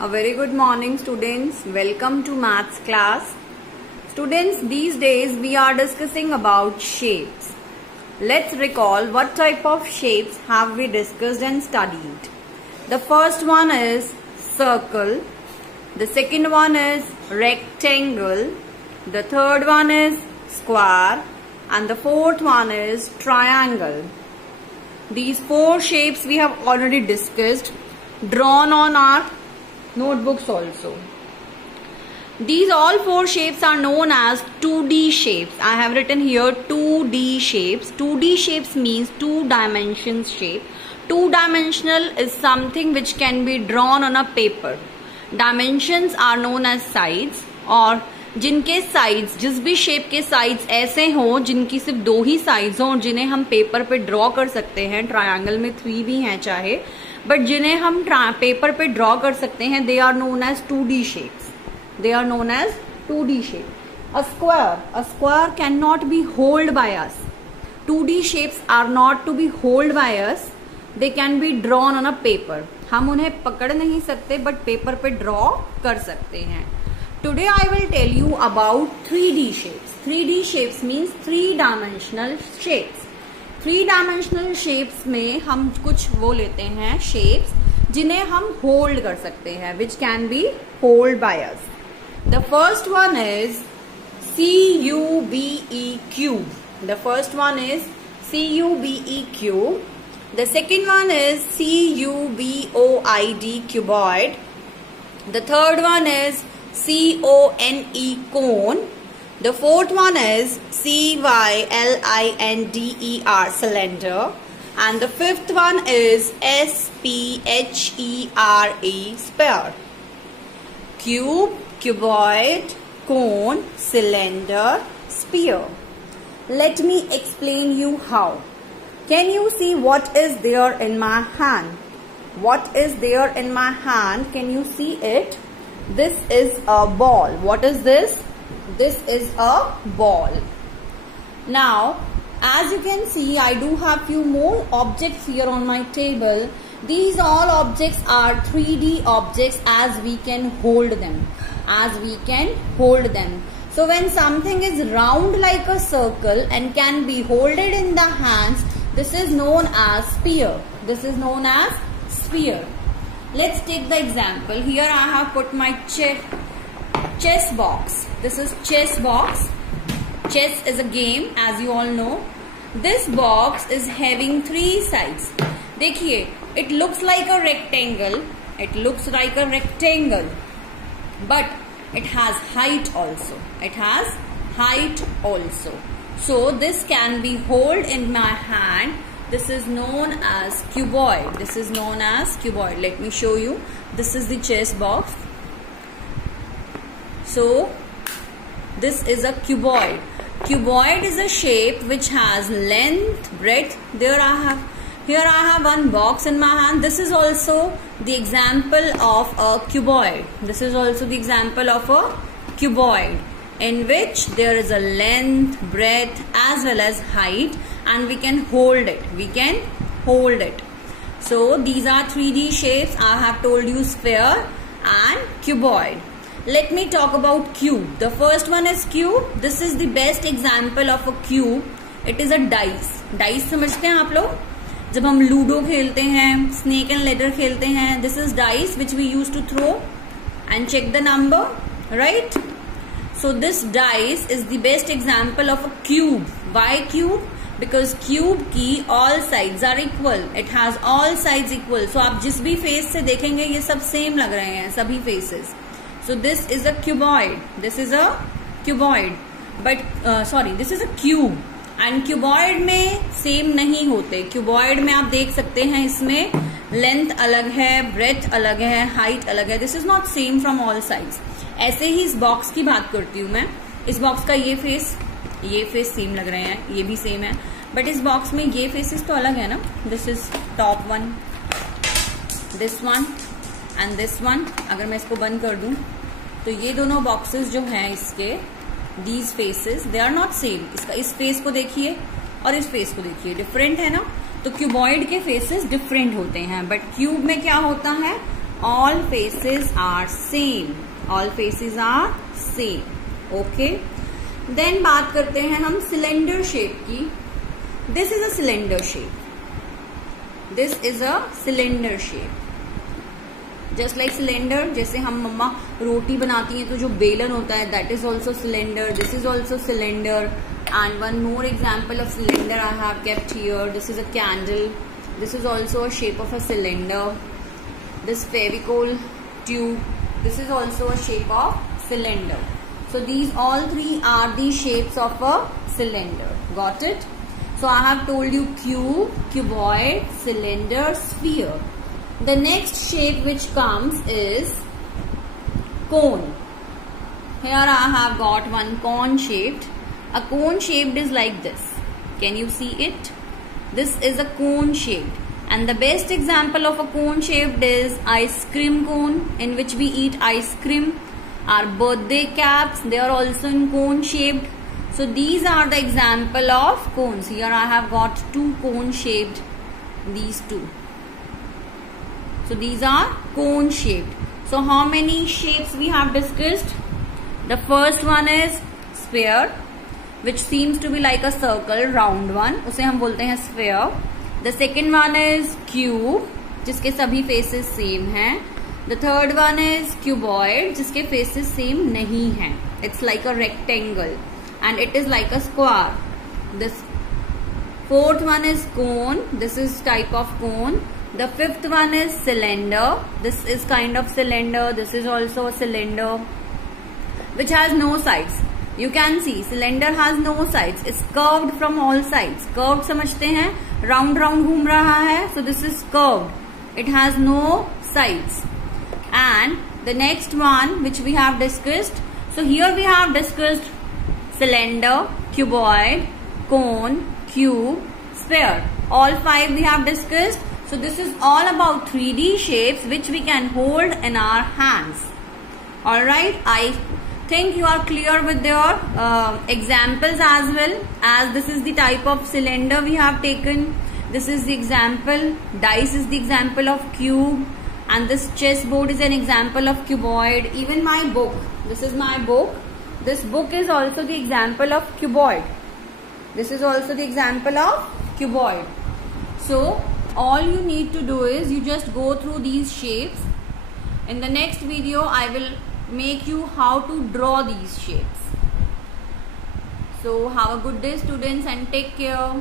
A very good morning, students. Welcome to maths class. Students, these days we are discussing about shapes. Let's recall what type of shapes have we discussed and studied. The first one is circle. The second one is rectangle. The third one is square. And the fourth one is triangle. These four shapes we have already discussed, drawn on our notebooks also. These all four shapes are known as 2D shapes. I have written here 2D shapes. 2D shapes means two dimensions shape. Two-dimensional is something which can be drawn on a paper. Dimensions are known as sides, और जिनके sides, जिस भी shape के sides ऐसे हों जिनकी सिर्फ दो ही साइड्स हों और जिन्हें हम पेपर पे ड्रॉ कर सकते हैं, ट्रायंगल में 3 भी हैं चाहे, बट जिन्हें हम पेपर पे ड्रॉ कर सकते हैं, they are known as 2D shapes. They are known as 2D shape. A square can not be hold by us. 2D shapes are not to be hold by us. They can be drawn on a paper. हम उन्हें पकड़ नहीं सकते but paper पे draw कर सकते हैं. Today I will tell you about 3D shapes. 3D shapes means 3-dimensional shapes. 3-dimensional shapes में हम कुछ वो लेते हैं shapes जिन्हें हम hold कर सकते हैं, which can be hold by us. The first one is CUBE cube. The first one is CUBE cube. The second one is CUBOID cuboid. The third one is CONE cone. The fourth one is CYLINDER cylinder. And the fifth one is SPHERE sphere. Cube, cuboid, cone, cylinder, sphere. Let me explain you how. Can you see what is there in my hand? What is there in my hand? Can you see it? This is a ball. What is this? This is a ball. Now, as you can see, I do have few more objects here on my table. These all objects are 3D objects as we can hold them. So when something is round like a circle and can be holded in the hands, this is known as sphere. This is known as sphere. Let's take the example. Here I have put my chess box. This is chess box. Chess is a game, as you all know. This box is having 3 sides. देखिए, it looks like a rectangle. It looks like a rectangle, but it has height also. It has height also. So this can be held in my hand. This is known as cuboid. This is known as cuboid. Let me show you. This is the chess box. So this is a cuboid. Cuboid is a shape which has length, breadth. Here I have one box in my hand. This is also the example of a cuboid. This is also the example of a cuboid, in which there is a length, breadth as well as height, and we can hold it. So these are 3D shapes. I have told you sphere and cuboid. Let me talk about cube. The first one is cube. This is the best example of a cube. It is a dice. Dice समझते हैं आप लोग? जब हम ludo खेलते हैं, snake and ladder खेलते हैं, this is dice which we used to throw and check the number, right? So this dice is the best example of a cube. Why cube? Because cube की all sides are equal. It has all sides equal. So आप जिस भी face से देखेंगे ये सब same लग रहे हैं, सभी faces. So this is a cuboid. This is a cuboid. But this is a cube. And cuboid में same नहीं होते. Cuboid में आप देख सकते हैं इसमें length अलग है, breadth अलग है, height अलग है. This is not same from all sides. ऐसे ही इस बॉक्स की बात करती हूँ मैं. इस बॉक्स का ये फेस सेम लग रहे हैं, ये भी सेम है, बट इस बॉक्स में ये फेसेस तो अलग है ना. This is top one, this one and this one. अगर मैं इसको बंद कर दूं तो ये दोनों बॉक्सेस जो हैं इसके, these faces, they are not same. इस फेस को देखिए और इस फेस को देखिए, डिफरेंट है ना. तो क्यूबॉइड के फेसेस डिफरेंट होते हैं, बट क्यूब में क्या होता है, all faces are same. All faces are same. Okay. Then बात करते हैं हम cylinder shape की. This is a cylinder shape. This is a cylinder shape. Just like cylinder, जैसे हम मम्मा रोटी बनाती हैं तो जो बेलन होता है, that is also cylinder. This is also cylinder. And one more example of cylinder I have kept here. This is a candle. This is also a shape of a cylinder. This Fevicol tube. This is also a shape of cylinder. So these all three are the shapes of a cylinder. Got it? So I have told you cube, cuboid, cylinder, sphere. The next shape which comes is cone. Here I have got one cone shaped. A cone shaped is like this. Can you see it? This is a cone shaped. And the best example of a cone shaped is ice cream cone, in which we eat ice cream. Our birthday caps, they are also in cone shaped. So these are the example of cones. Here I have got two cone shaped, these two. So these are cone shaped. So how many shapes we have discussed? The first one is sphere, which seems to be like a circle, round one. उसे हम बोलते हैं sphere. The second one is cube, जिसके सभी faces same हैं. The third one is cuboid, जिसके faces same नहीं हैं. It's like a rectangle and it is like a square. This fourth one is cone. This is type of cone. The fifth one is cylinder. This is kind of cylinder. This is also a cylinder which has no sides. You can see cylinder has no sides. It's curved from all sides. Curved समझते हैं, round round घूम रहा है. So this is curved. It has no sides. And the next one which we have discussed. So here we have discussed cylinder, cuboid, cone, cube, sphere. All five we have discussed. So this is all about 3D shapes which we can hold in our hands. Alright, I think you are clear with your examples as well, as this is the type of cylinder we have taken. This is the example. Dice is the example of cube. And this chessboard is an example of cuboid. Even my book, this is my book. This book is also the example of cuboid. This is also the example of cuboid. So all you need to do is you just go through these shapes. In the next video I will make you how to draw these shapes. So have a good day students and take care.